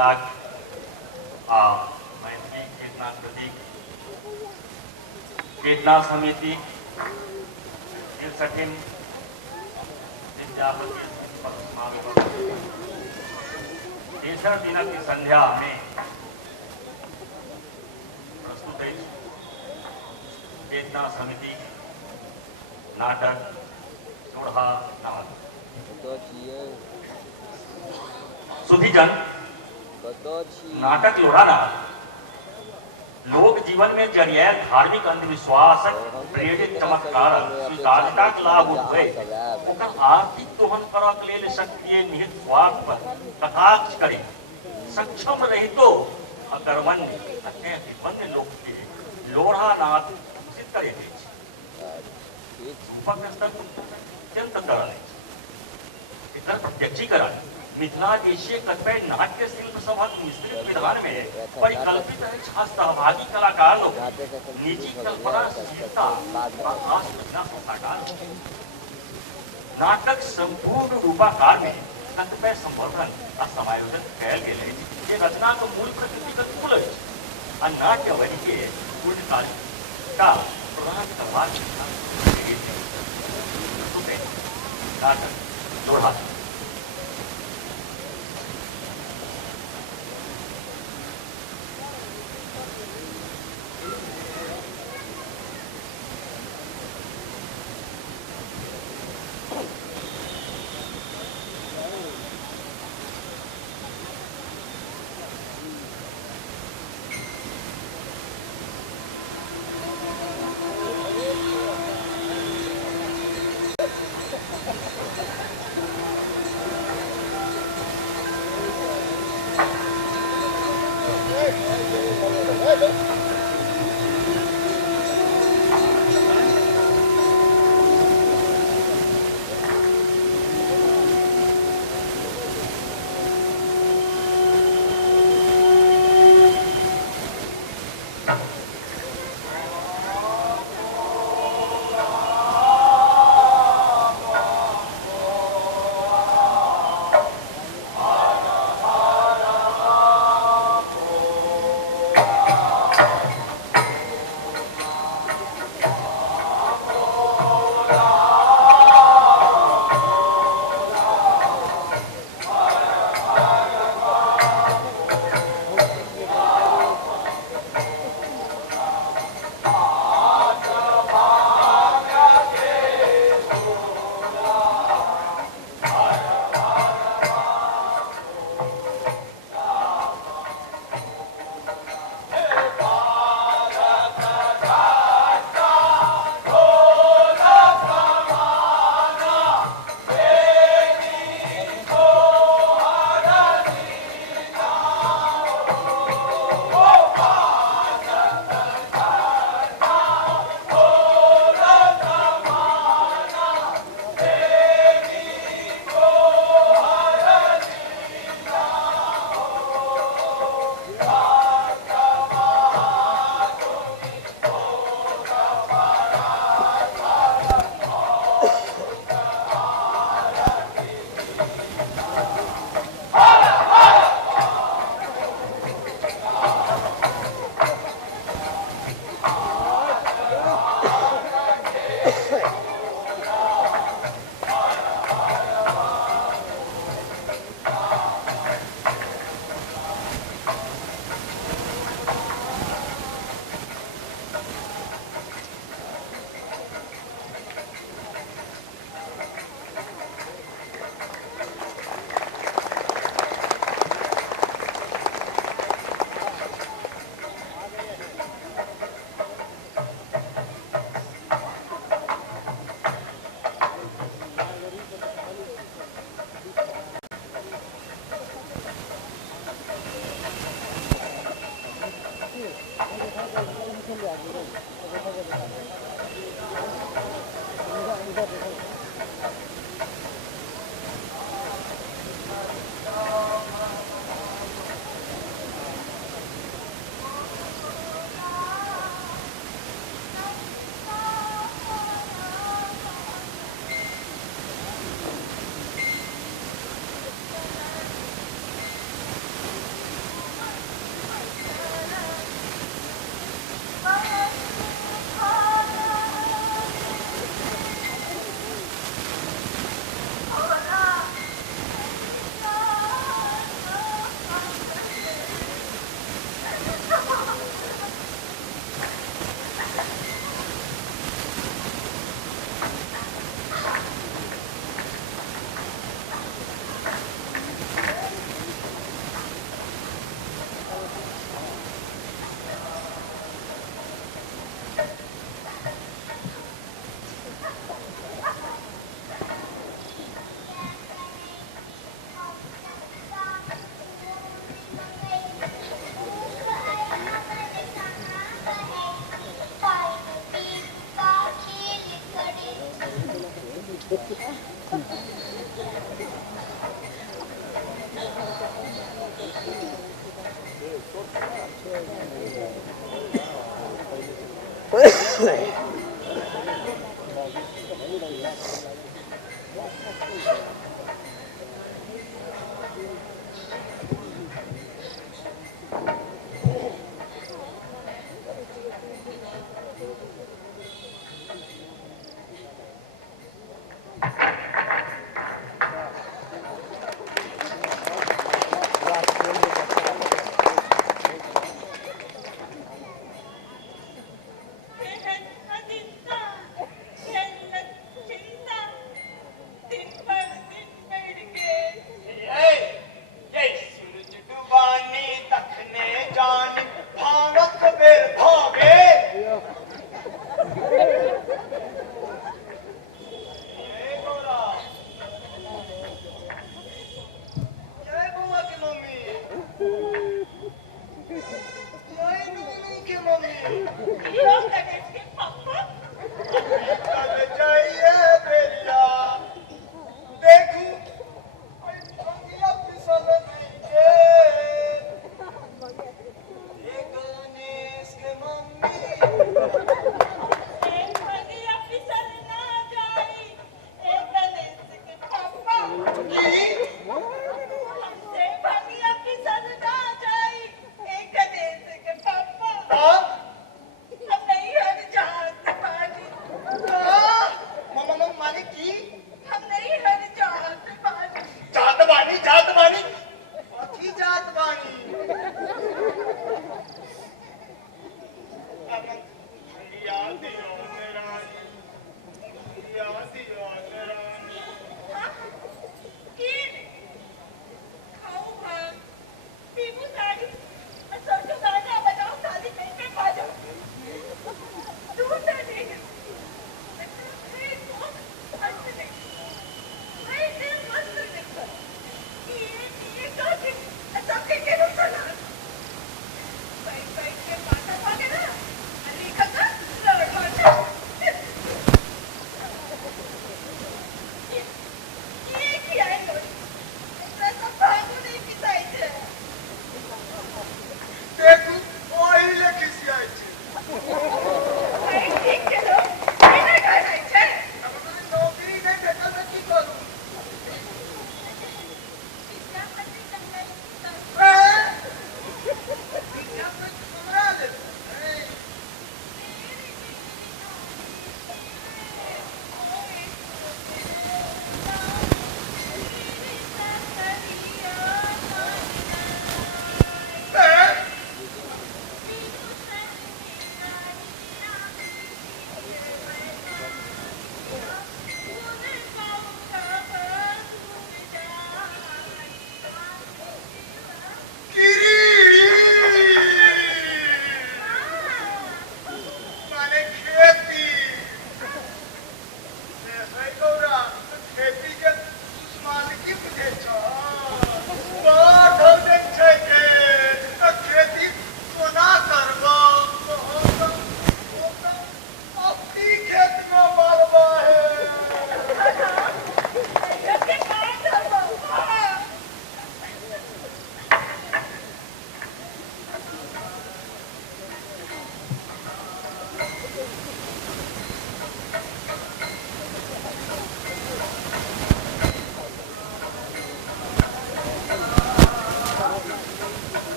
लाख मैत्री चेतना प्रतीक चेतना समिति 63 विद्यापति तेसर दिन की संध्या में प्रस्तुत है चेतना समिति नाटक चोड़ा नाम सुधीजन नाटक लोढ़ाना लोक जीवन में जरिए धार्मिक अंधविश्वास प्रेरित चमत्कार स्वीकार्यता के लाभ हुए आर्थिक दोहन करक लेल सक्रिय निहित स्वार्थ पर कटाक्ष करे सक्षम रही तो अकर्मण्य अत्यंत लोक के लोढ़ा नाथ घोषित करे रूपक स्तर अत्यंत तरल इतर प्रत्यक्षीकरण मिथिला देशीय कतिपय नाट्य शिल्प सभक मिश्रित विधान में परिकल्पित सहभागी कलाकार लोग निजी कल्पना नाटक संपूर्ण रूपाकार में कतिपय संवर्धन और समायोजन कयल गेल अछि जे रचना के मूल प्रकृतिगत मूल अछि आ नाट्यवधि के पूर्णकालिका प्रदान करबाक नाटक चोड़ा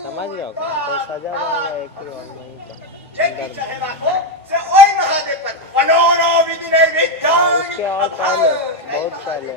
समझ रहे हो तो सजा वाला एक ही और नहीं था उसके और पहले बहुत पहले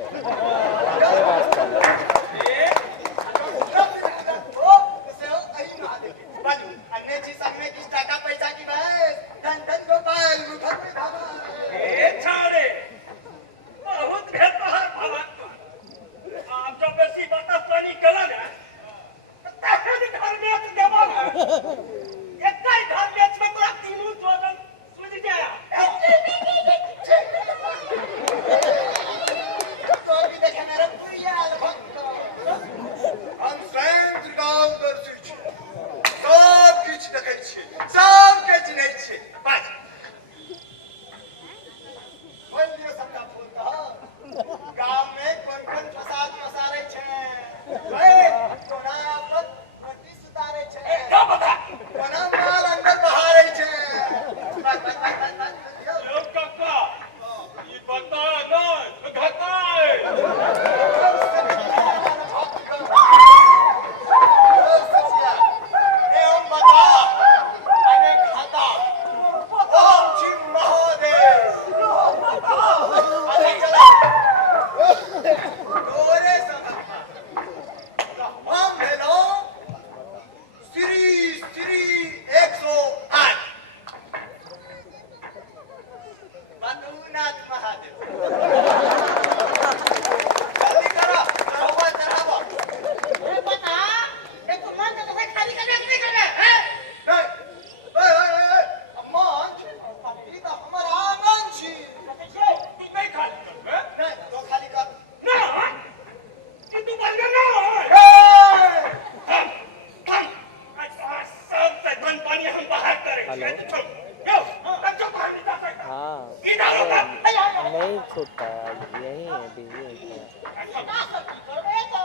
नहीं छूटता है यही है बिजली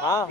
हाँ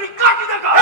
अंगुली काट देगा।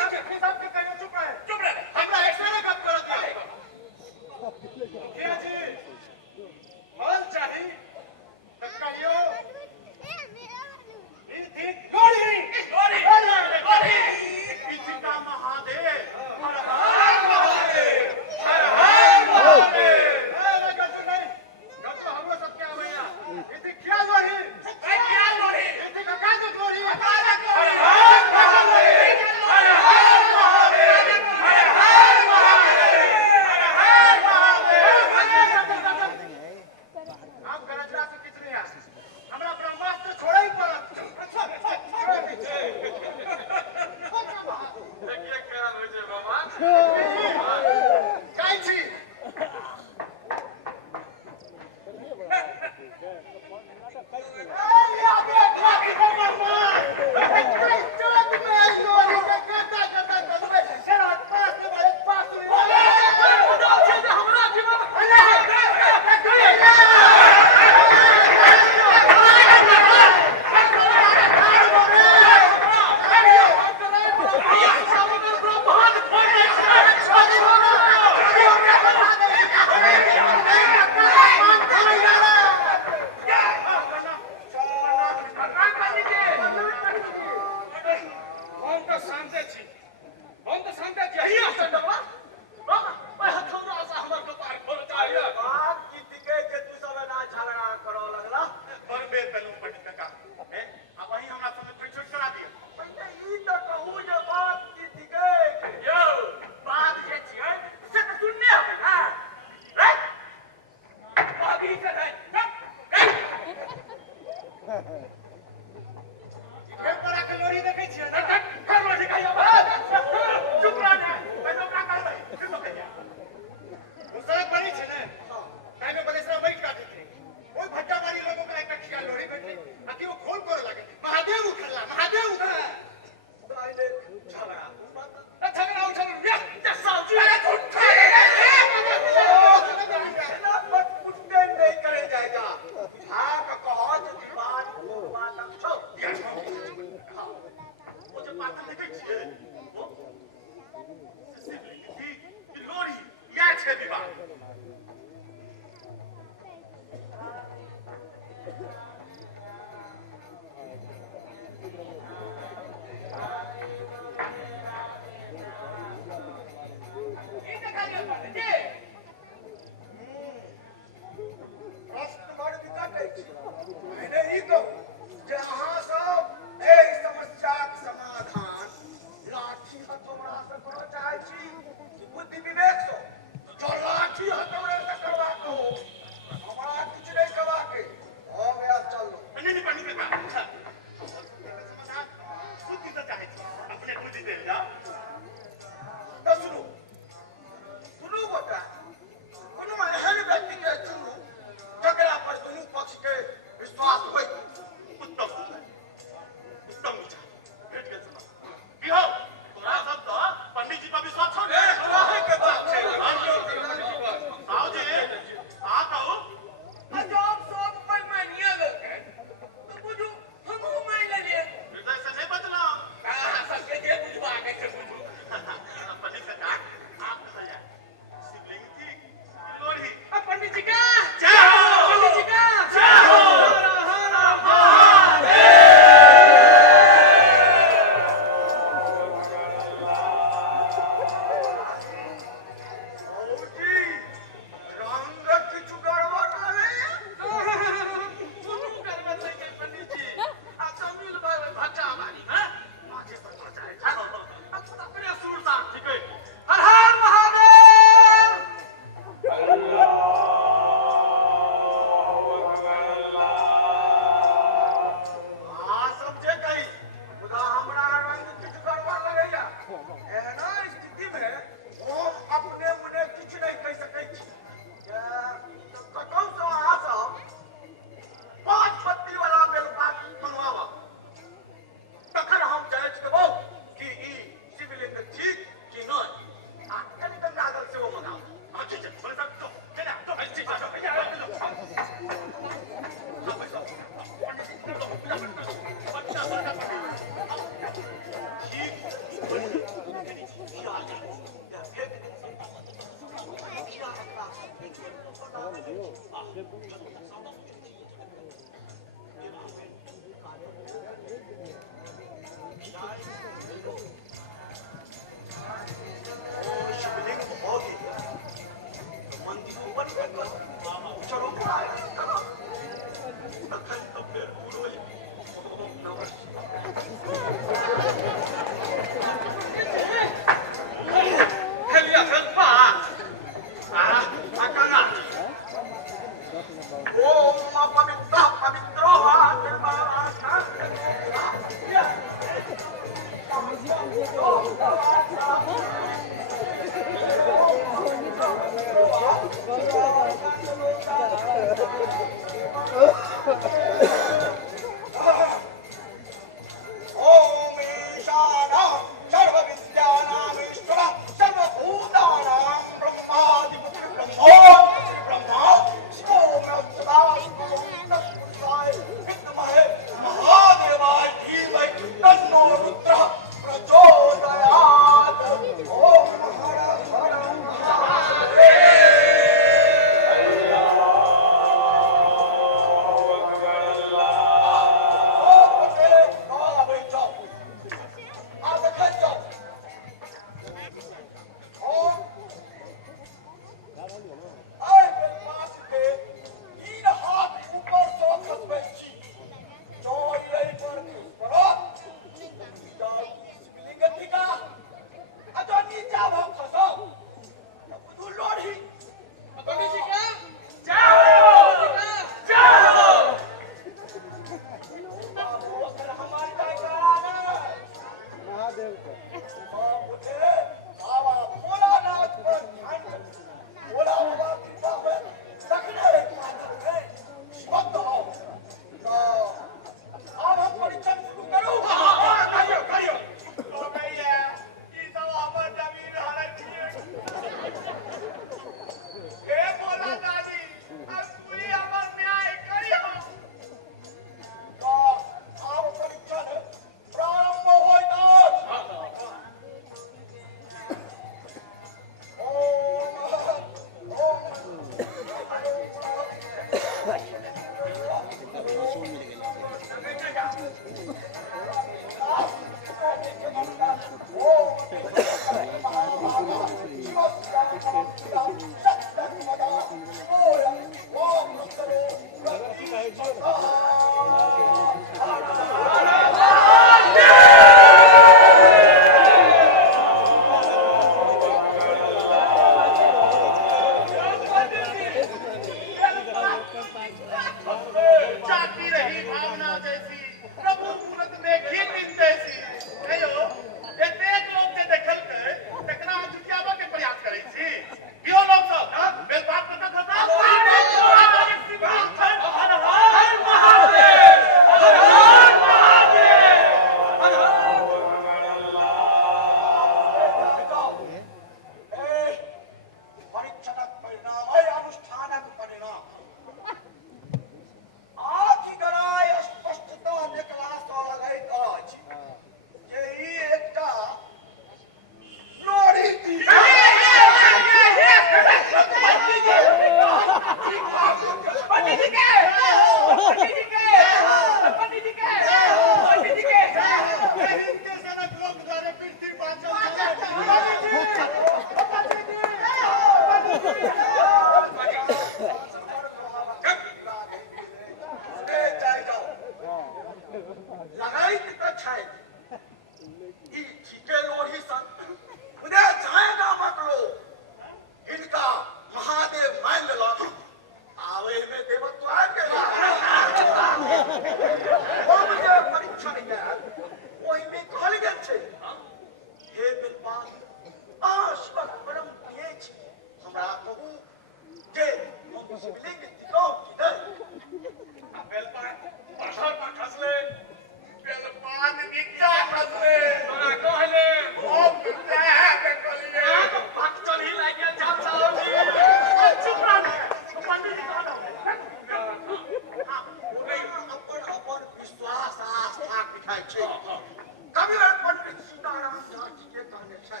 कभी पंडित सीताराम झा जी के कहने छै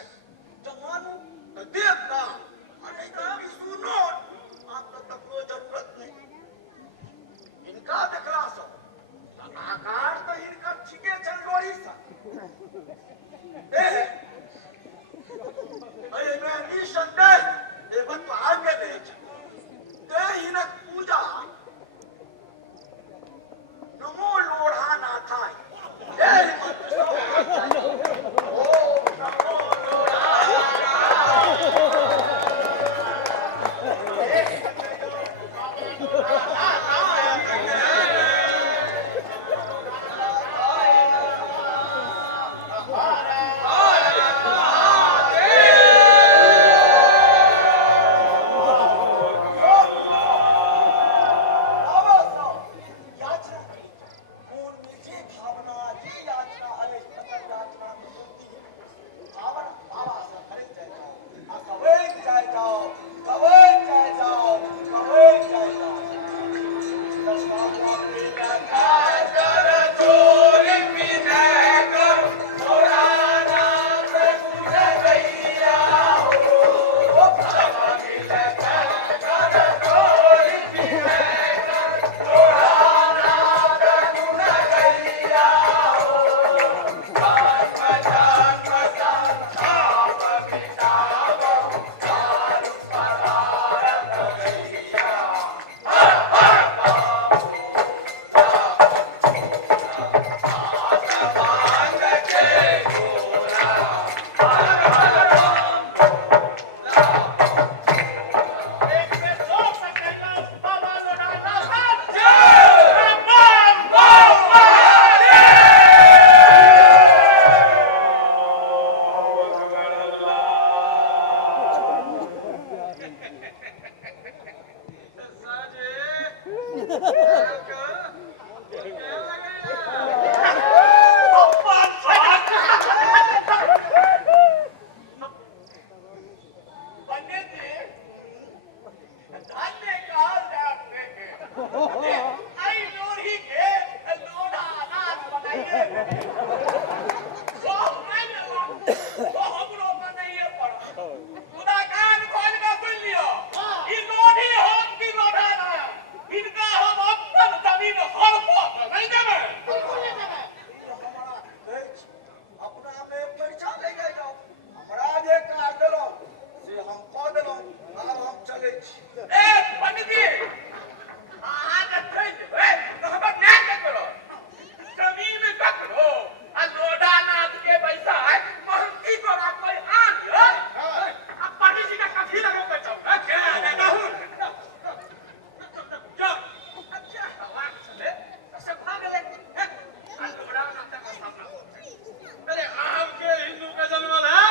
तो हम लोग का नहीं है पड़ा हो खुदा कान खोल के सुन लियो ई लोधी हम की लोढ़ाना इनका हम अपन जमीन हर को नहीं देबे अपना में पैसा ले जाओ हमरा जे काज देलो से हम कह देलो अब हम चले छी ए पंडित जी आ देखै ए हमर ध्यान करो जमीन ककरो आ लोढ़ा नाथ के पैसा है महंगी तोरा कोई आन है अब पंडित जी का कथी लगो बचाओ क्या है कहूं जो अच्छा हवा चले सब भाग ले आ लोढ़ा नाथ का सामना अरे आम के हिंदू का जन्म है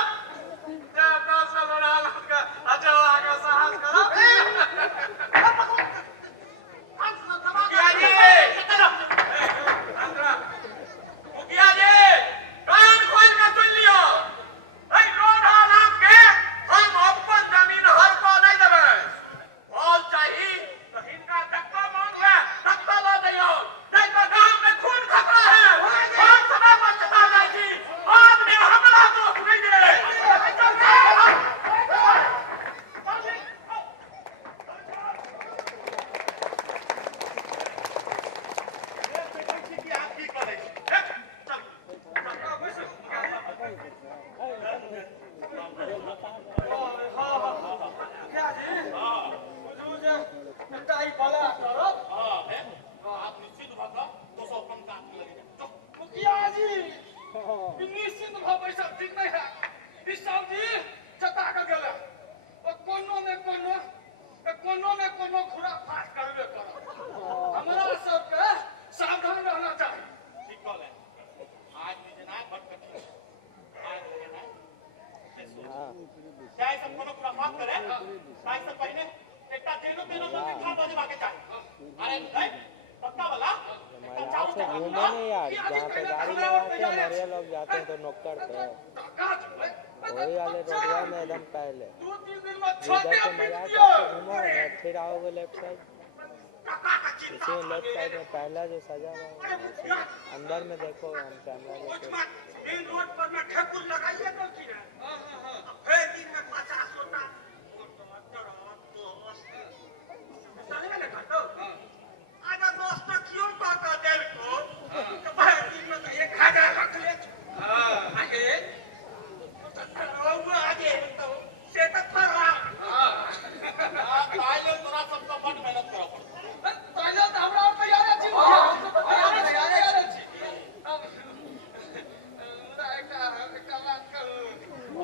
क्या दस लोढ़ा नाथ का अच्छा आगे साहस करो मुखिया जी मुखिया जी कान खोल के सुन लियो ऐ लोढ़ा नाथ के हम अपन जमीन हर को नहीं देबे बोल चाही तो हिनका धक्का मांगवे धक्का ला दियो नहीं तो गांव में खून खतरा है हम समय पर चला जाई छी आपने हमरा दोष नहीं दे कोनो खुराफात करबे करब हमरा सबके सावधान रहना चाहिए ठीक कहले आज भी जना भटकती आज जना हाँ चाहे सब कोनो खुराफात करे चाहे सब पहले एकटा जेनो तेनो तो खा बजे भागे जाए अरे नहीं पक्का वाला यहाँ से घूमे नहीं यार जहाँ पे गाड़ी लगाते हैं मरिया लोग जाते हैं तो नुक्कड़ पे वही वाले रोडवा में एकदम पहले इधर से मजाक करके घूमो फिर आओगे लेफ्ट साइड इसी लेफ्ट साइड में पहला जो सजा हुआ है अंदर में देखो हम कैमरा लेके मेन रोड पर में ठेकुर लगाइए तो की है फिर दिन में 50 होता आज दोस्त क्यों पाता देर को तो भाई दिन में तो 1000 रख ले हां आगे वो आगे तो से तक पर हां ताइले तोरा सब तो बड़ मेहनत करो ताइले तो हमरा तैयार छी हम तो तैयार छी अब एक बात करूं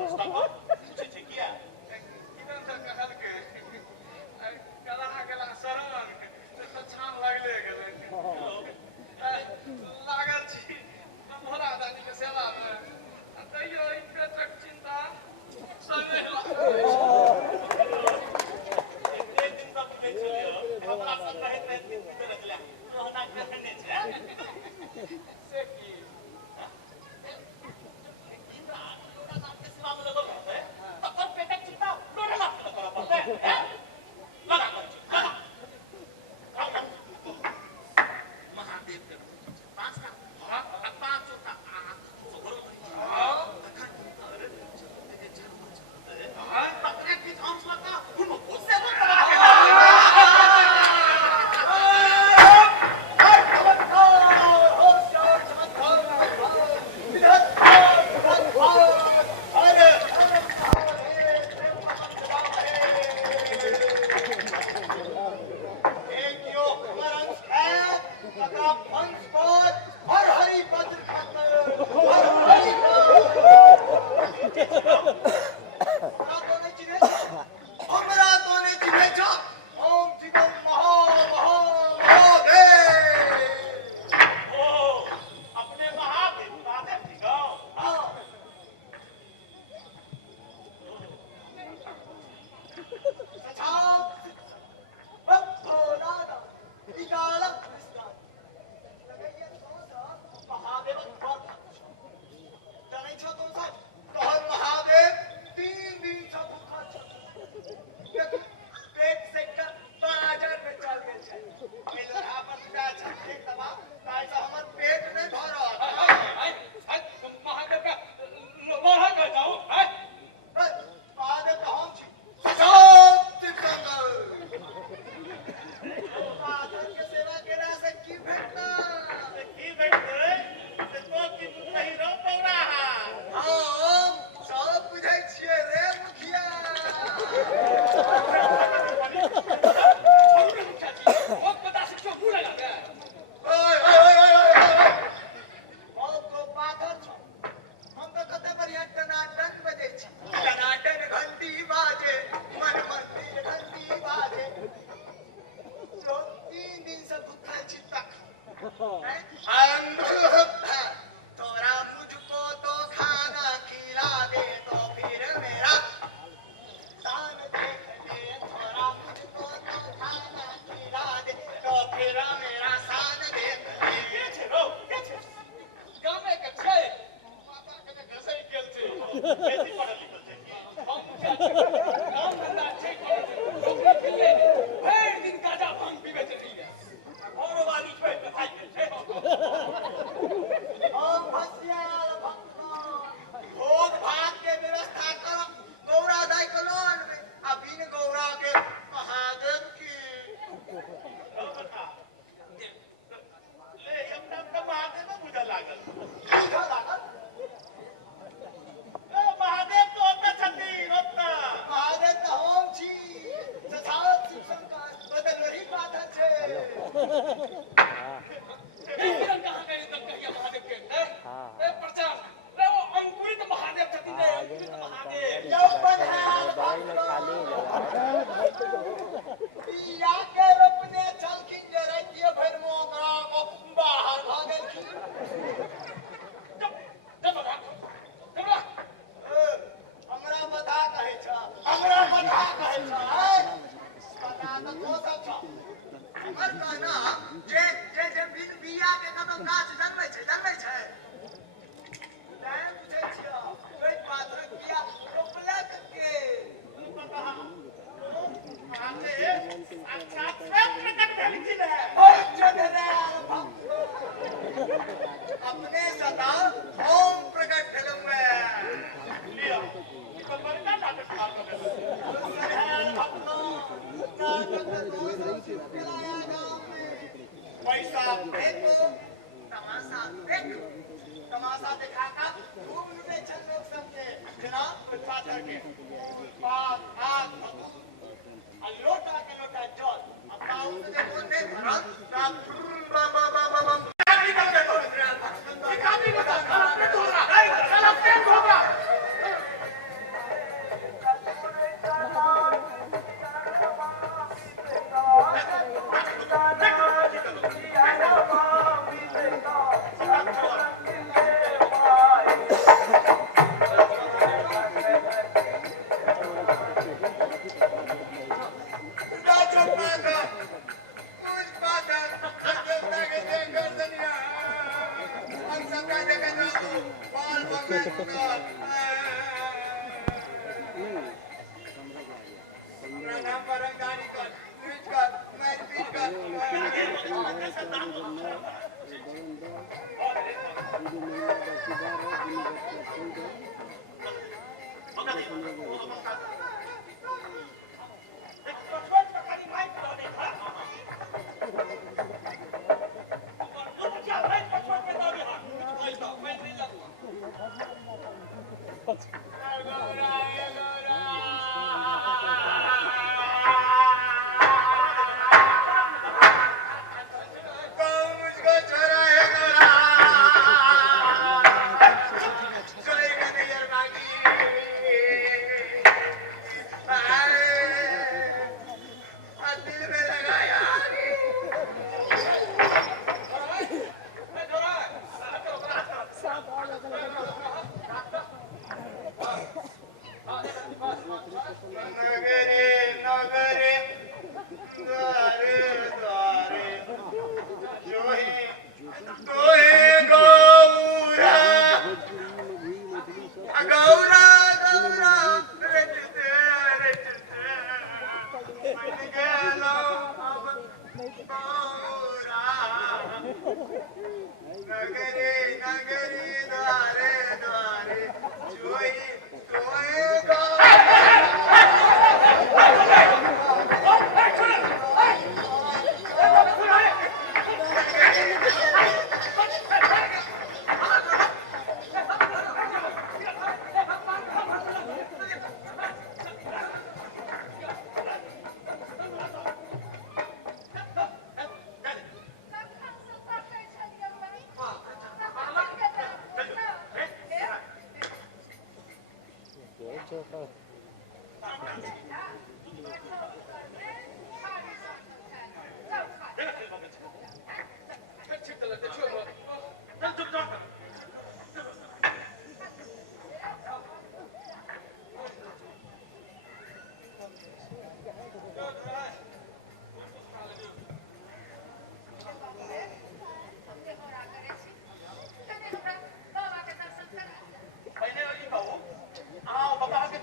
बेसी पढ़ल लिखल छै हम काम धंधा छै नौकरी मिलले भरि दिन गाजा भांग पीबैत रहिए औरो बागी छोड़ि के भागि गेल छै हम फसियाल भगवान भोग भात के व्यवस्था करब गौरा दाई के लोन में आ बिन गौरा के महादेव की ले हमरा त महादेव बुझा लागल पूजा लागल ए महादेव तो ओतऽ छथिन ओतऽ महादेव तो हम छी ससात शिव शंकर बदल वही बात है हाँ किरण कहाँ गए तक कहिया महादेव के हाँ ए प्रचार रे वो अंकुरित महादेव छथिन रे आगे अंकुरित में महादेव दवाई में खाली लगा पिया के रोपने चलखिन जे रतिये भर मोगरा को बाहर भागलखिन हमरा बता कहै छ हमरा बता कहै छ बता त तो सब छ हमर कहना जे बिन बिया के कतौ गाछ जन्मै छै नहीं बुझै छियै ओइ पात्रक बिया रोपलक के पता अच्छा प्रकट भेलखिन है ओइ चढ़ैल अपने सदा ओम प्रकट भेलौ मैं लिया ई पर बड़का नाटक मार कर चढ़ैल नाटक दोस्त खिलाया गाँव में पैसा फेंको तमाशा देखो तमाशा दिखाकर खूब लुटे छन लोग सबके जनाब पैसा करके पास हाथ आ लोटा के लोटा जल अब बाबू से बोलने भरत का काफी बता खराब पेट होगा चलो पेट होगा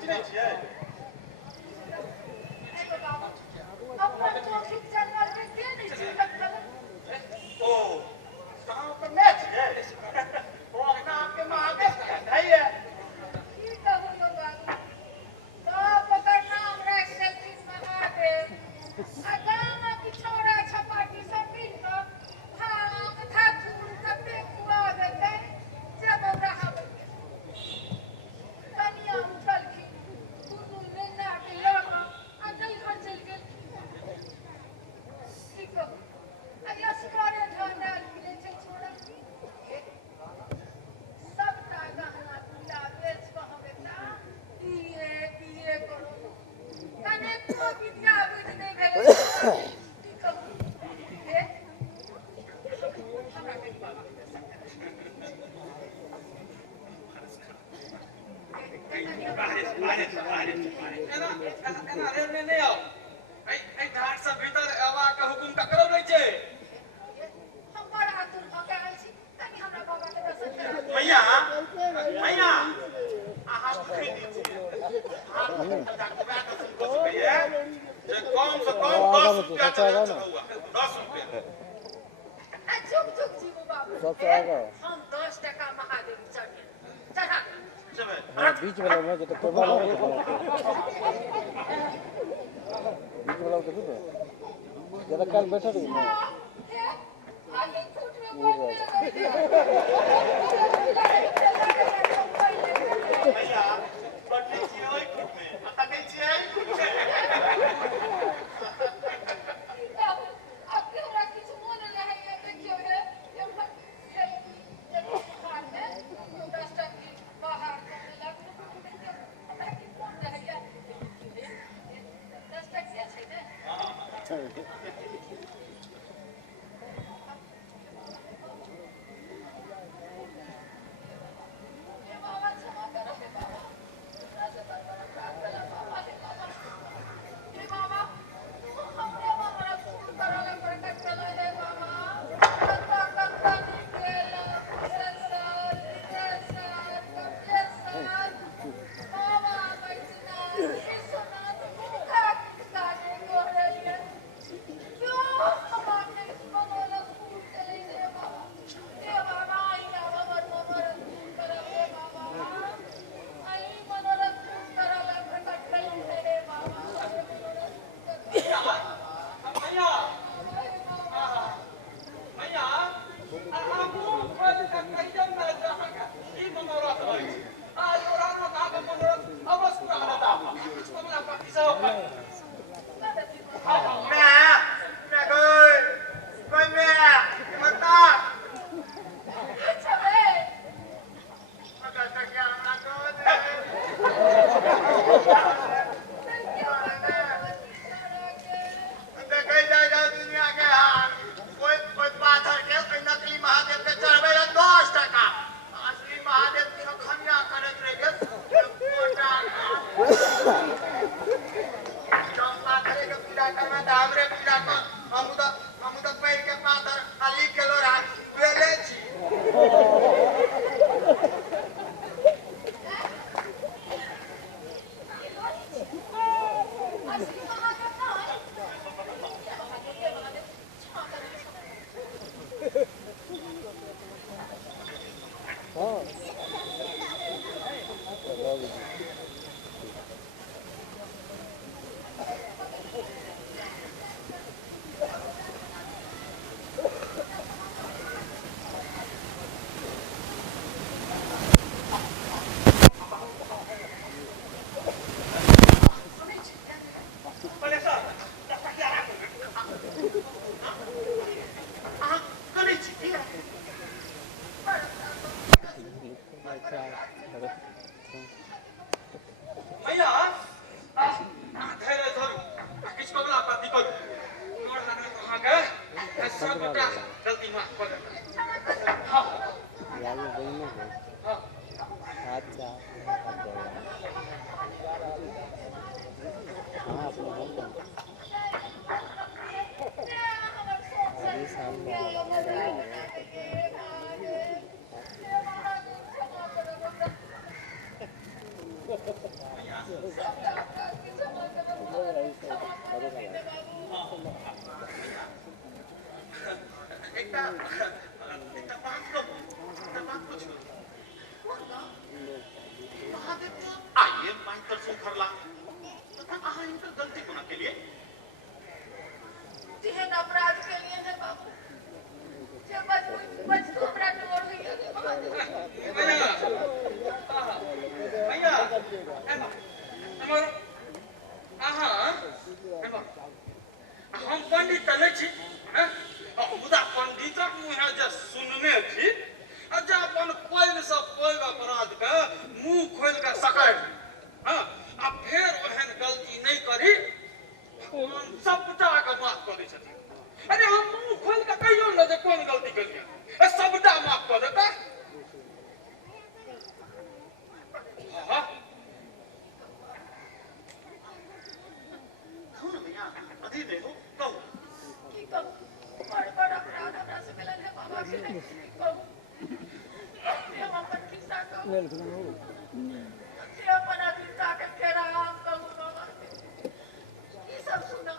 चिन्है छियै अपना चौखीक जानवर के के नहीं छूटक कलम ओ कहाँ पर मैं छियै वो अपना आपके महादेव है की कहूँ यो बाबू बाप ओकर नाम राख देलखिन महादेव आ गाम की छोरा छपाटी सब मिल कऽ भांग धातुर कते खुआ देतै जे बौरा हबै कनिया उठलखिन दुनू नेना के लऽ कऽ आ नैहर चलि गेल की कहू अगिला शिकारे ढंढाल मिलै छै छोरा सबटा गहना गुड़िया बेच कऽ हम एकटा पिए करू कनेको विद्या बुद्धि नहि भेलै की कहू हे हमरा कनि बाबा के दर्शन एना रेल में नहीं आओ ऐ ढाट से भीतर आवा के हुकुम ककरो नहीं छै हम बड़ा आतुर भऽ के आयल छी कनि हमरा बाबा के दर्शन करा मैया मैया आहा भूखी दी छियै हां डॉक्टर का दर्शन कर सकैए जे कम से कम 10 रुपया चढ़ा 10 रुपया आ चुप चुप जीवो बाबू सबसे आगे। हम 10 टका महादेव चढ़ा चले बीच वाला में जो तो टेबल है बीच वाला तो ठीक है जरा काल बैठा रही ना आगे छूट में बोल मैया पटनी छियै ओइ खुट में पता नहीं छियै खुट में अब क्यों रहा किछ मोन नहीं है देखियो है ये खान है 10 टका बाहर करने लग हमरा की कोन रहैया 10 टका छै ने ये बाबा क्षमा करो हे बाबा राजा दरबार प्राप्त कला बाबा हे बाबा हे बाबा हमरे बाबा खून करल प्रकट कला हे बाबा कत्ता कत्ता निकेल संसार बाबा बैठना विश्वनाथ भूखा काटे गोरलिए क्यों हमारे मनोरथ फूल चले रे बाबा हे बाबा आई मनोरथ फूल करल हे बाबा आई मनोरथ फूल करल प्रकट कला हे बाबा मैया मैया आहा मुंह खोल के कहियो न जागा ई मनोरथ होई आ योरानो नाग मनोरथ अवश्य पूरा होता कुछ कमला बाकी सब मैं गई मैं मता अच्छा है मता क्या ना को देखै जाएगा दुनिया के हाल कोई पाथर के कोई नकली महादेव के चढ़बै 10 टका असली महादेव के खमिया करत रह गेल कोटा कम पाथर के पीड़ा कमा हमरे पीड़ा को हम तो पैर के पाथर खाली केलो राख बेले छी आइए माइटर से खरला कहाँ इनका गलती गुना के लिए जिहन अपराध के लिए है बाबू जब बच तो अपराध और हुई है भैया हमारो हम पंडित नहीं छी मुदा पंडितक मुहे जे सुनने छी अच्छा अपन पैन से पैग अपराध के मुंह खोल के सकैत हां आ फेर ओहन गलती नहीं करी भगवान सबटा के माफ कर दै छथिन अरे हम मुंह खोल के कहियो न जे कोन गलती केलिए ए सबटा माफ कर देता हां सुन भैया अधी देखो कहू की कहूँ बड़ अपराध हमरा से मिलल है बाबा के कहूँ हम अपन किस्सा कहूँ अपन अतीता के फेरा हम कहूँ बाबा ये सब सुना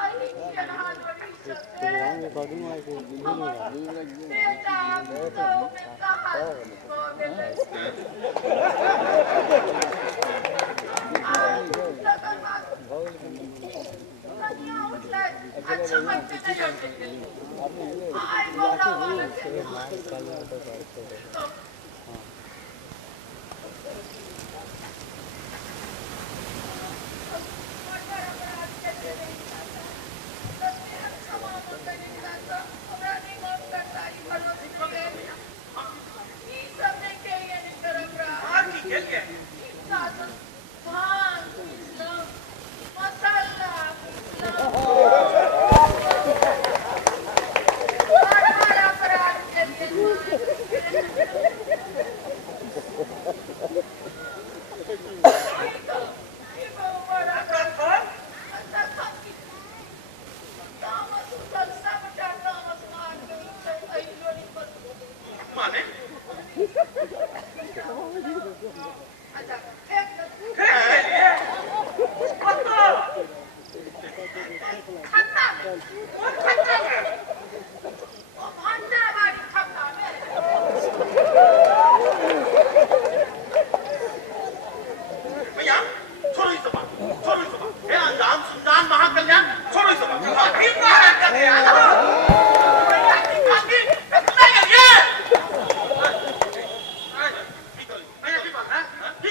आई के हाल बड़ी सत्य बेटा तो में कहा अच्छा बच्चे नहीं होते आई बोला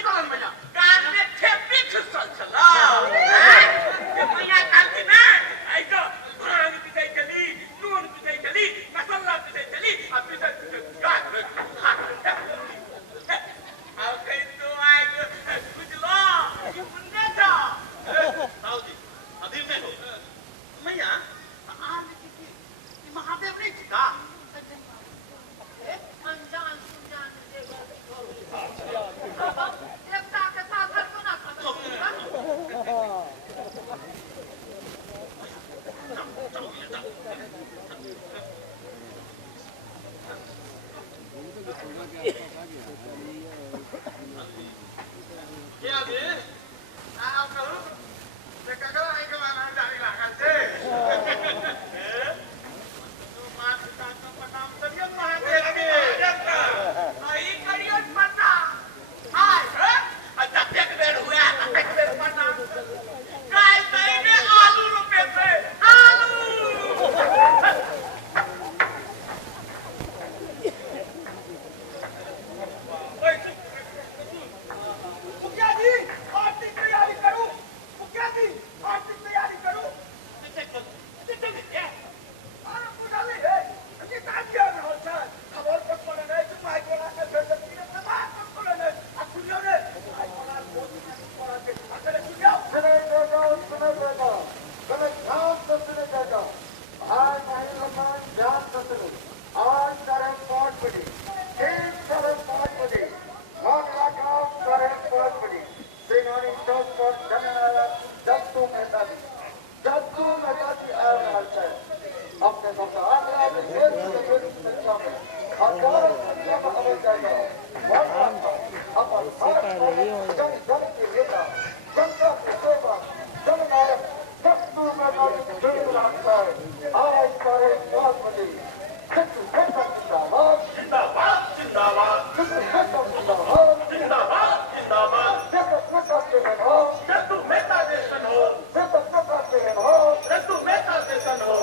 वाला भैया ये पहले ही हो जाएगा। जिंदाबाद जिंदाबाद जिंदाबाद जिंदाबाद जट्टू मेहता जैसन हो जट्टू मेहता जैसन हो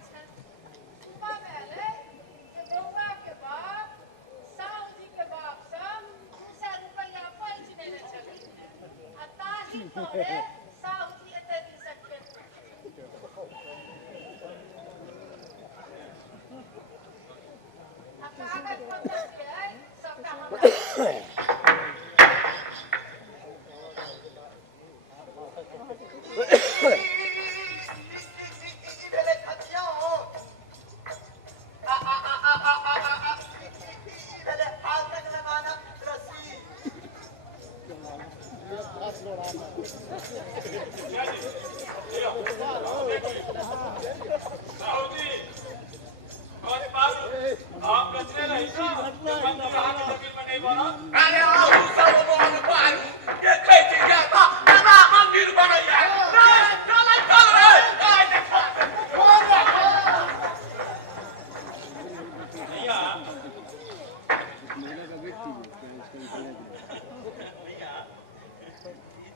सुबह पहले के बउआ के बाप साहू जी के बाप से साउथी एते दिन सकते अब कागज पत्तर के सबटा हमरा इधर खतिया हो इधर हाथ तक लगाना रस्सी आप कचरे नहीं तो मंदिर आने जमीन में नहीं बना अरे आओ सब बोल पार ये कैसे जाता ना मंदिर बना यार चल चल रे भैया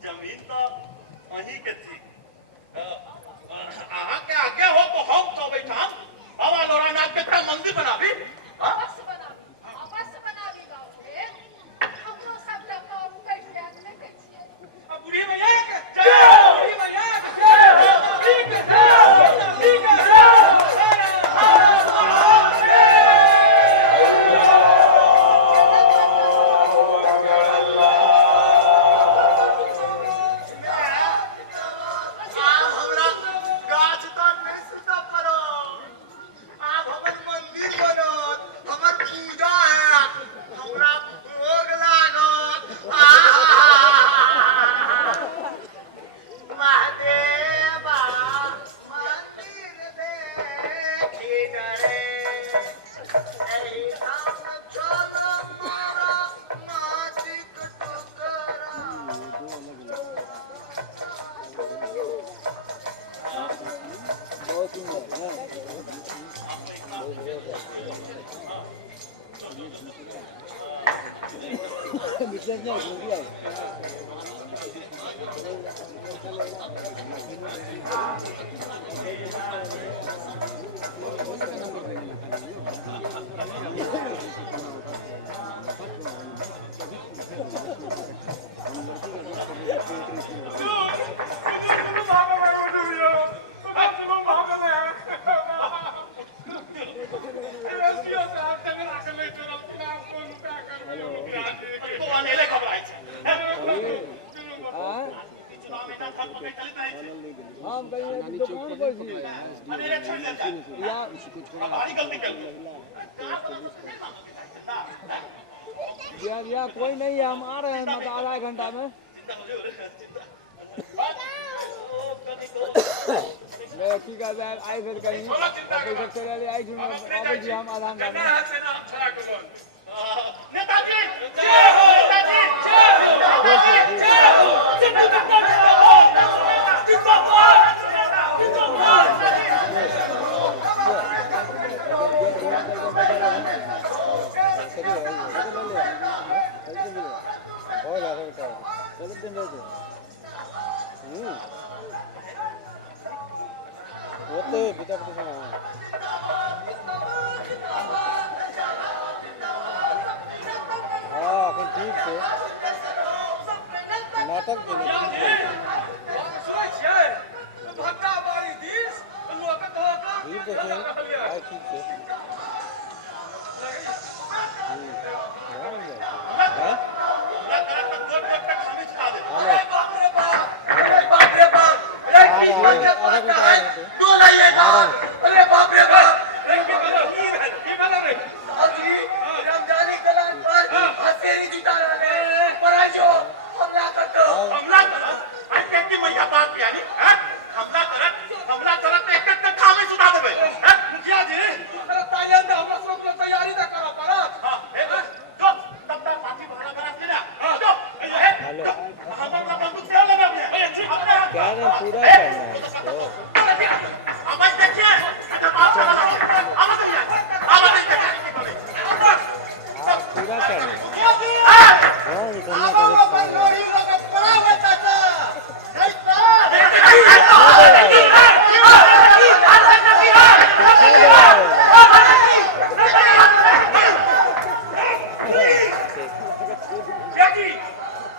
जमीन तो वहीं के थी आहा के आगे हो तो हम तो बैठा हवा लोरा नाथ के मंदिर बना भी बस बनावी गाँव में हमरो सब लोग काम कैसे जाने के छिए बुढ़ी भैया जय हो बुढ़ी भैया जय हो ठीक है ठीक है हम कहीं दुकान पर छी या भैया कोई नहीं है, हम आ रहे हैं मतलब आधा घंटा में। मैं ठीक है आई फिर कहीं पैसा चले ले आई आवे जी हम आधा घंटा में। नेताजी जय हो नेताजी जय हो जिंदाबाद होते विद्यापति से हाँ फिर ठीक है नाटक के लिए ठीक है भीड़ देखिए हाँ ठीक है अरे बाप रे बाप रमजानी कलान पर हसेरी जुटा रहे पर जो हमला करतो हमला करत आई की मैया बात यानी हमला करत एक एक खामे सुना देबे मुखिया जी अरे तायन दे हमरा सब लोग तैयारी ना करा परत हां ए जो तब तक पार्टी भाड़ा करा ना जो हेलो हमरा बंदूक से लगा दिया क्या है पूरा करना है इसको अब देखिए पूरा करना है निकलने का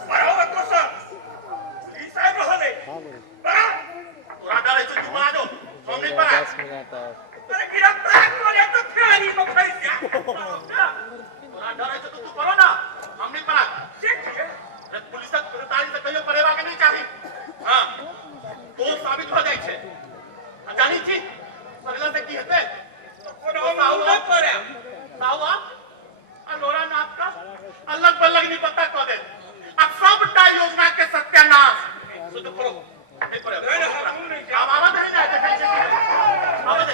बराबर तो सर आता है। अरे गिरफ्तार करे तो फेरी में फंस जा तोरा डरे तो तू करो ना हम नहीं पड़ा ठीक है अरे पुलिस गिरफ्तारी से कहियो परेवा के नहीं चाही हां तो साबित हो जाई छे जानी छी सरला से की हेते कोनो साहुआ पड़े साहुआ अलोरा नाथ का अलग बल्लग नहीं पता को दे अब सबटा योजना के सत्यानाश शुद्ध करो नहीं पड़े हम आवाज नहीं ना देखे छे आवाज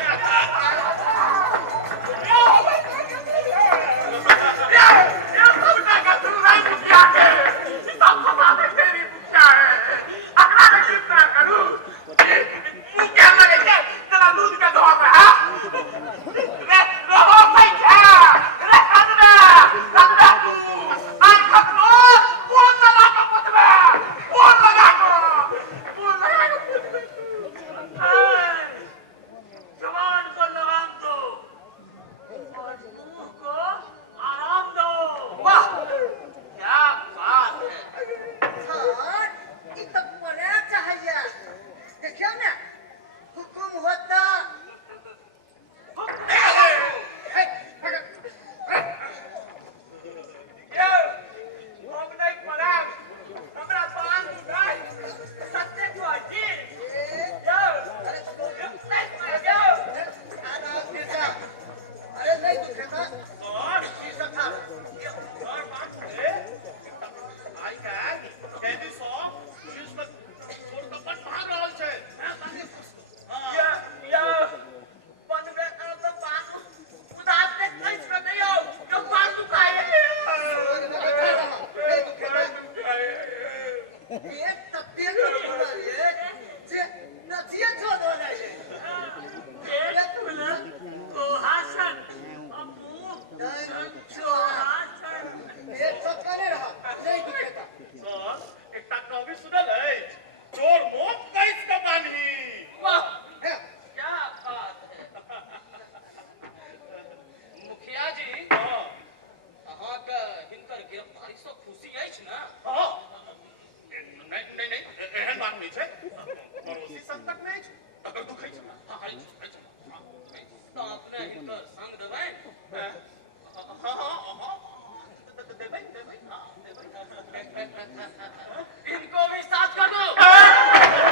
इनको भी साथ कर दो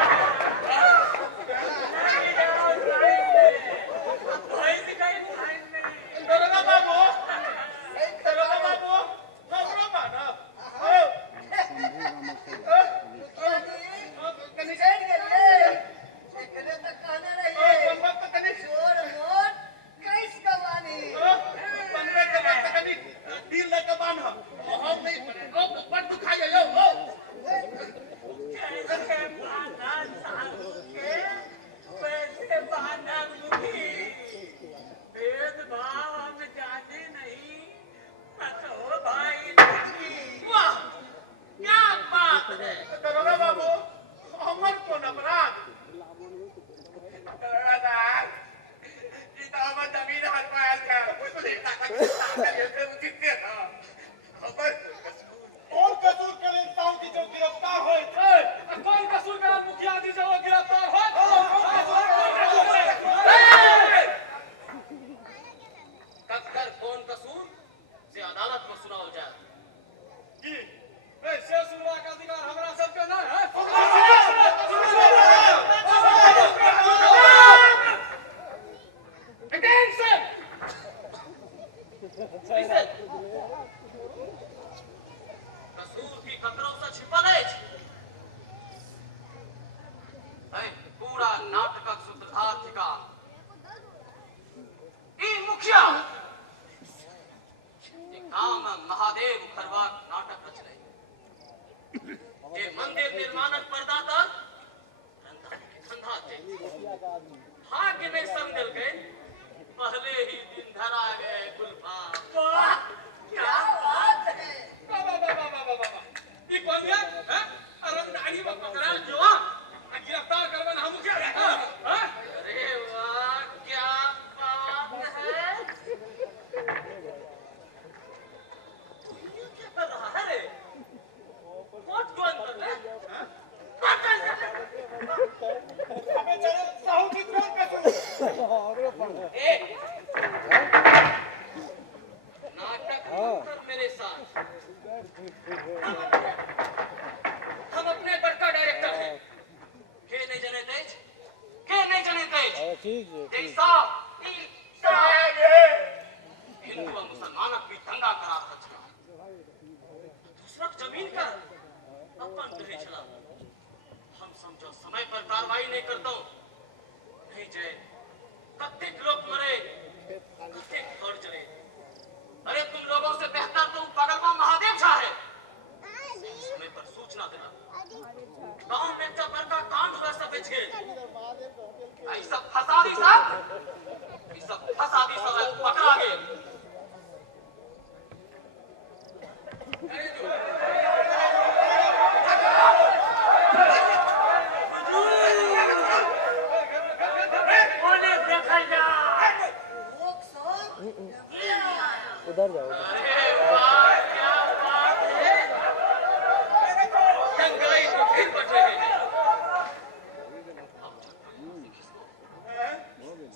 हम अपने बड़का डायरेक्टर हैं के नहीं जाने तेज के नहीं जाने तेज ठीक है जैसा हिंदू और मुसलमान भी दंगा करा रहा था दूसरा जमीन का अपन कहे चला हम समझो समय पर कार्रवाई नहीं करता नहीं जय कत्तिक लोग मरे कत्तिक घर चले अरे तुम लोगों से बेहतर तो पागलवा महादेव शाह है समय पर सूचना देना गांव में चबर का कांड वैसा बेच गए ऐसा फसादी सब पकड़ा गए उधर जाओ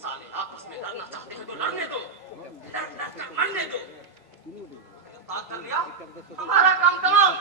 साले आपस में लड़ना चाहते हैं तो लड़ने दो मरने दो बात कर लिया हमारा काम तमाम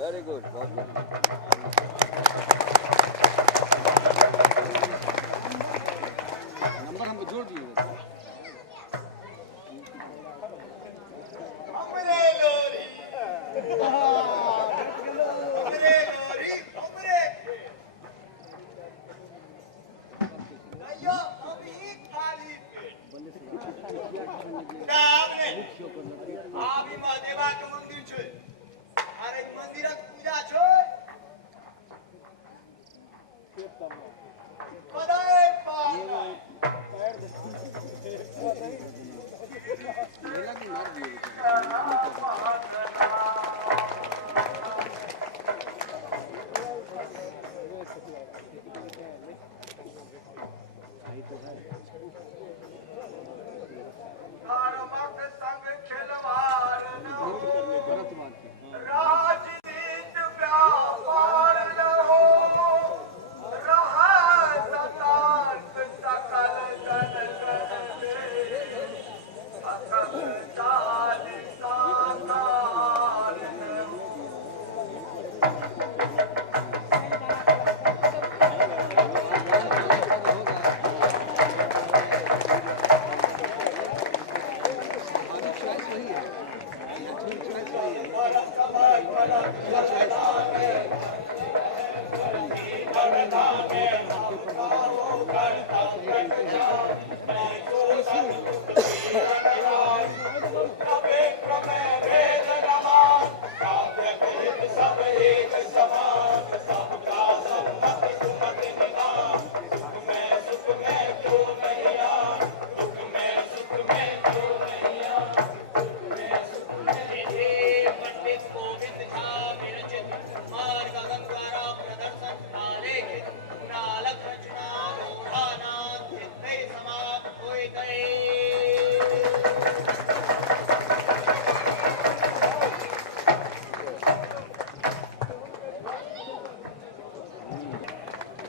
वेरी गुड बहुत गुड नंबर हमको जोड़ दिए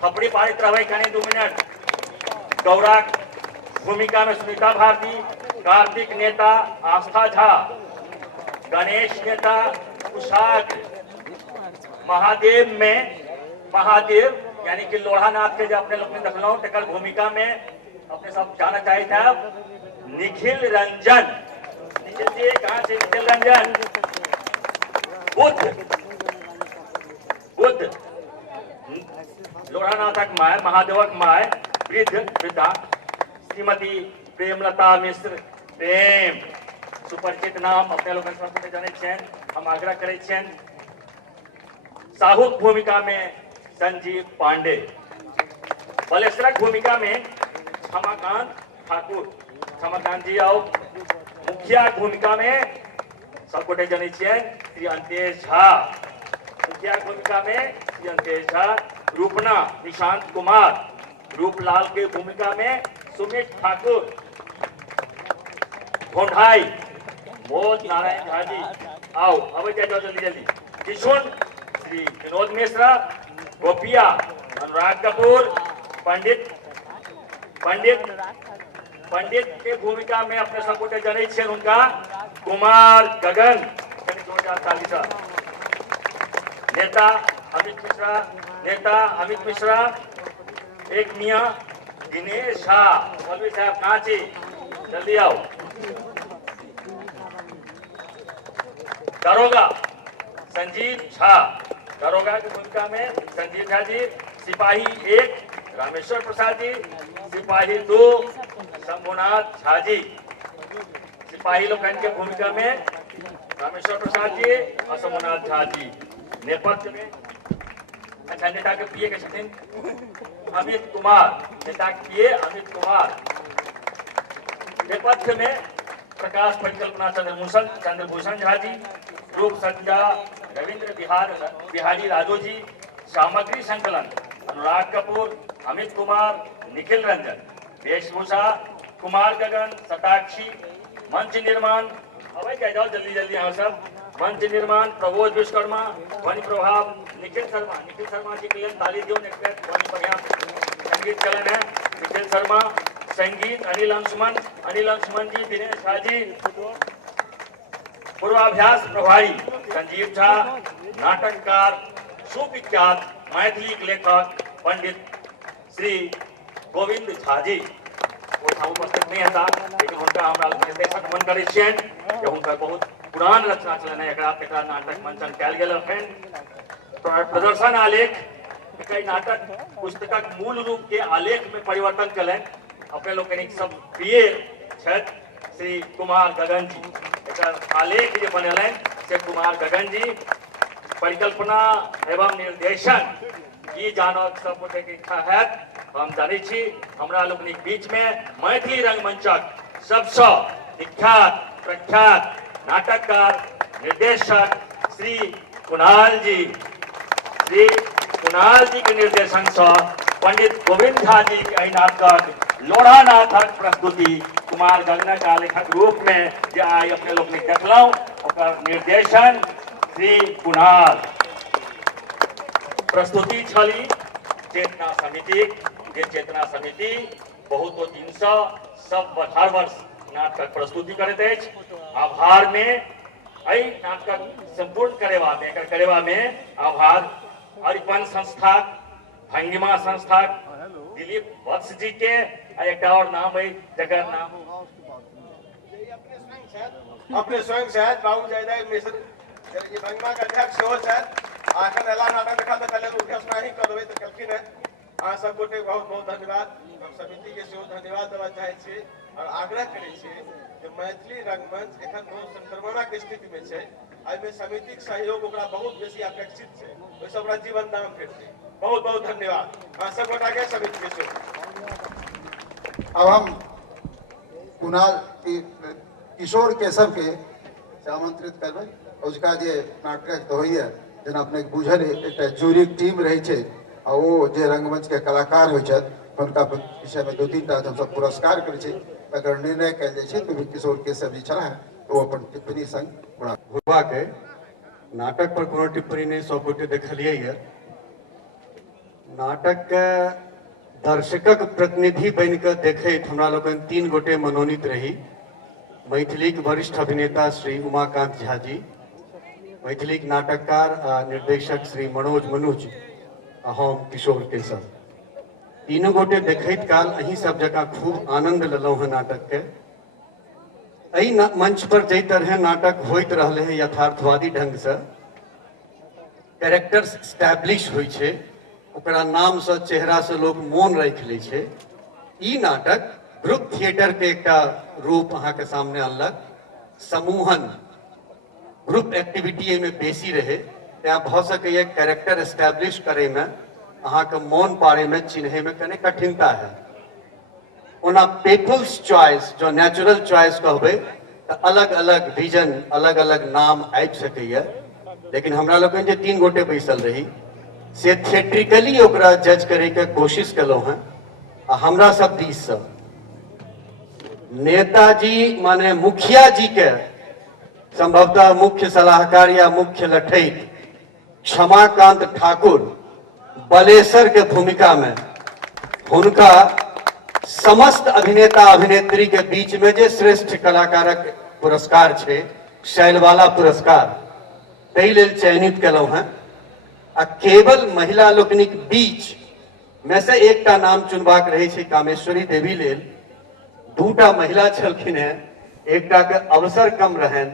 थपड़ी पारित रही कने 2 मिनट गौरा भूमिका में सुनीता भारती, कार्तिक नेता आस्था झा, गणेश नेता कुशाग्र, महादेव में महादेव यानी कि लोढ़ानाथ के जो अपने लोग ने देखलो तकर भूमिका में अपने सब जाना चाहिए था निखिल रंजन। निखिल जी कहाँ से? निखिल रंजन बुद्ध गणेशक माय महादेवक माय वृद्धा श्रीमती प्रेमलता मिश्र प्रेम सुपरिचित नाम अपने लोग सबके जाने छें। हम आग्रह करे छें साहुक भूमिका में संजीव पांडे, बलेश्वरक भूमिका में क्षमाकांत ठाकुर, क्षमाकांत जी आओ। मुखिया भूमिका में सबकोटे जाने छें श्री अंतेश झा, मुखिया भूमिका में श्री अंतेश झा। रूपना निशांत कुमार, रूपलाल के भूमिका में सुमित ठाकुर। घोंढाई मोद नारायण झा जी आओ, अब जाओ जल्दी जल्दी। किशोर श्री विनोद मिश्रा। गोपिया अनुराग कपूर। पंडित के भूमिका में अपने सपोर्टे जाने छे उनका कुमार गगन। नेता अमित मिश्रा। एक मियां दिनेश झा। मौलवी साहब कहाँ छी, जल्दी आओ। दरोगा संजीव झा, दरोगा की भूमिका में संजीव झा जी। सिपाही 1 रामेश्वर प्रसाद जी। सिपाही 2 शंभुनाथ झा जी। सिपाही लोग के भूमिका में रामेश्वर प्रसाद जी और शंभुनाथ झा जी। नेपथ्य में अच्छा नेता के पीए के अमित कुमार, नेता के पीए अमित कुमार। नेपथ्य में प्रकाश परिकल्पना चंद्रभूषण झा जी। रूप संज्ञा रविंद्र बिहारी राजू जी। सामग्री संकलन अनुराग कपूर, अमित कुमार, निखिल रंजन। वेशभूषा कुमार गगन, शताक्षी। मंच निर्माण अब कह जाओ जल्दी जल्दी यहाँ सब। मंच निर्माण प्रबोध विश्वकर्मा। ध्वनि प्रभाव निखिल शर्मा जी के लिए ताली दो। ध्वनि बढ़िया संगीत चलन है निखिल शर्मा। संगीत अनिल अंशुमन जी। दिनेश झा जी। पूर्वाभ्यास प्रभारी संजीव झा। नाटककार सुविख्यात मैथिली लेखक पंडित श्री गोविंद झा जी। उपस्थित नहीं था लेकिन उनका हमारा निर्देशक मन करे छें। उनका बहुत पुरान रचना चलन है, नाटक मंचन कल गेल। प्रदर्शन आलेख कई नाटक पुस्तकक मूल रूप के आलेख में परिवर्तन कलन। अपने लोग सब प्रिय श्री कुमार गगन जी। आलेख जो बनल से कुमार गगन जी। परिकल्पना एवं निर्देशन ये जानक सब गोटे के इच्छा है। हम जानी छी हमरा लोकनिक बीच में मैथिली रंगमंचक सबसे विख्यात प्रख्यात नाटककार निर्देशक श्री कुणाल जी के निर्देशन से पंडित गोविंद झा जी के नाटक लोढ़ा नाटक प्रस्तुति कुमार गगनक आलेखक रूप में जे आई अपने लोग देखलौ निर्देशन श्री कुणाल। प्रस्तुति छली चेतना समिति। चेतना समिति बहुत दिन से सब हर वर्ष नाटक प्रस्तुति करते हैं। आभार में नाटक संपूर्ण करेवा में आभार अरिपन संस्था, भंगिमा संस्था, दिलीप वत्स जी के एक और नाम है जगह नाम अपने स्वयं शायद बाबू जयदेव मिश्र ये भंगिमा का अध्यक्ष हो शायद आखिर एला नाटक देखा तो कल उठे ही करवे तो कलखिन है। अहाँ सब गोटे बहुत बहुत धन्यवाद। हम समिति के सेहो धन्यवाद देवा चाहे छी और आग्रह करे छी जे मैथिली रंगमंच एखन बहुत संक्रमणक स्थिति में छै। एहिमे समितिक सहयोग ओकरा बहुत बेसी अपेक्षित छै। ओहि सब ओकरा जीवन दान करतै। बहुत बहुत धन्यवाद अहाँ सब गोटा के समिति के सेहो। अब हम कुणाल किशोर केशव के आमंत्रित करबै। उसका जे नाटक होइए जेना अपने बुझल एक जूरी टीम रही है और वो जे रंगमंच के कलाकार हो उनका विषय में 2-3 टा हम सब पुरस्कार करे अगर निर्णय कल जाए तो किशोर केशव जी छला तो अपन टिप्पणी संग हुआ के नाटक पर कोनो टिप्पणी नहीं सब गोटे देखलिए ये नाटक के दर्शकक प्रतिनिधि बन के देखे हमरा लोगन 3 गोटे मनोनीत रही। मैथिली वरिष्ठ अभिनेता श्री उमाकांत झा जी, मैथिली नाटककार निर्देशक श्री मनोज मनुज, हम किशोर केशव। तीनों गोटे देखैत काल अही सब जगह खूब आनंद लेलौ है नाटक के। एहि मंच पर जै तरह नाटक होइत रहले है यथार्थवादी ढंग से कैरेक्टर्स स्टैब्लिश होइ छे ओकरा नाम से चेहरा से लोग मोन रख ले छे। ई नाटक ग्रुप थिएटर के एक रूप अहाँ के सामने अनलक। समूहन ग्रुप एक्टिविटी में बेसी रहे त्या भ सके कैरेक्टर एस्टैब्लिश करे में अहाँ के मोन पारे में चिन्हे में कने कठिनता है। ओना पीपल्स चॉइस जो नेचुरल चॉइस कहबे तो अलग अलग विजन अलग अलग नाम आबि सकैया, लेकिन हमरा लोगन जे 3 गोटे बैसल रही से थिएट्रिकली ओकरा जज करे के कोशिश कलहुं हैं। आ हमरा सब दिस से नेताजी माने मुखिया जी के संभवतः मुख्य सलाहकार या मुख्य लठैत क्षमाकांत ठाकुर बलेसर के भूमिका में हुनका समस्त अभिनेता अभिनेत्री के बीच में जे श्रेष्ठ कलाकारक पुरस्कार छे शैलवाला पुरस्कार ताहि लेल चयनित कलहुं हैं। आ केवल महिला लोकनिक बीच में से एकटा नाम चुनबाक रहे छे कामेश्वरी देवी लेल। 2टा महिला छलखिन हैं, एकटा के अवसर कम रहन,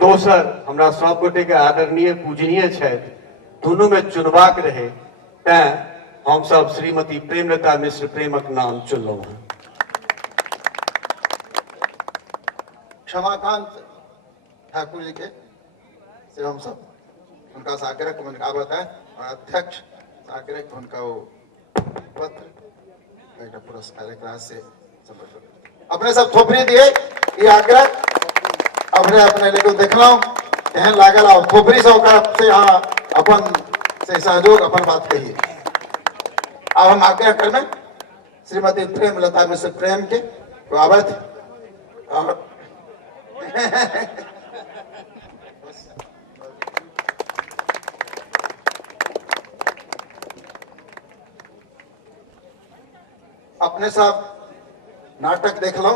दोसर हमरा सब गोटे के आदरणीय पूजनीय छथि, दुनू में चुनबाक रहे तें हम सब श्रीमती प्रेमलता मिश्र प्रेमक नाम चुनलहुं हैं। क्षमाकांत ठाकुर जी के से हम सब उनका सागरक आवत है और अध्यक्ष सागरक उनका वो पत्र एक पुरस्कार एक से समर्पित अपने सब थोपरी दिए ये आग्रह अपने अपने लेके देखला केहन लागल और थोपरी से से यहाँ अपन से सहयोग अपन बात कहिए। अब हम आग्रह करने श्रीमती प्रेमलता मिश्र प्रेम के तो आवत और अपने सब नाटक देख लो।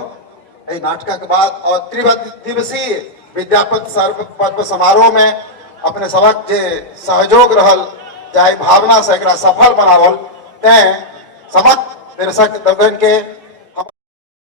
नाटक के बाद और त्रिदिवसीय विद्यापति पर्व समारोह में अपने सबक जे सहयोग रहल चाहे भावना से एकरा सफल बनावल तैं समस्त दर्शक दर्गन के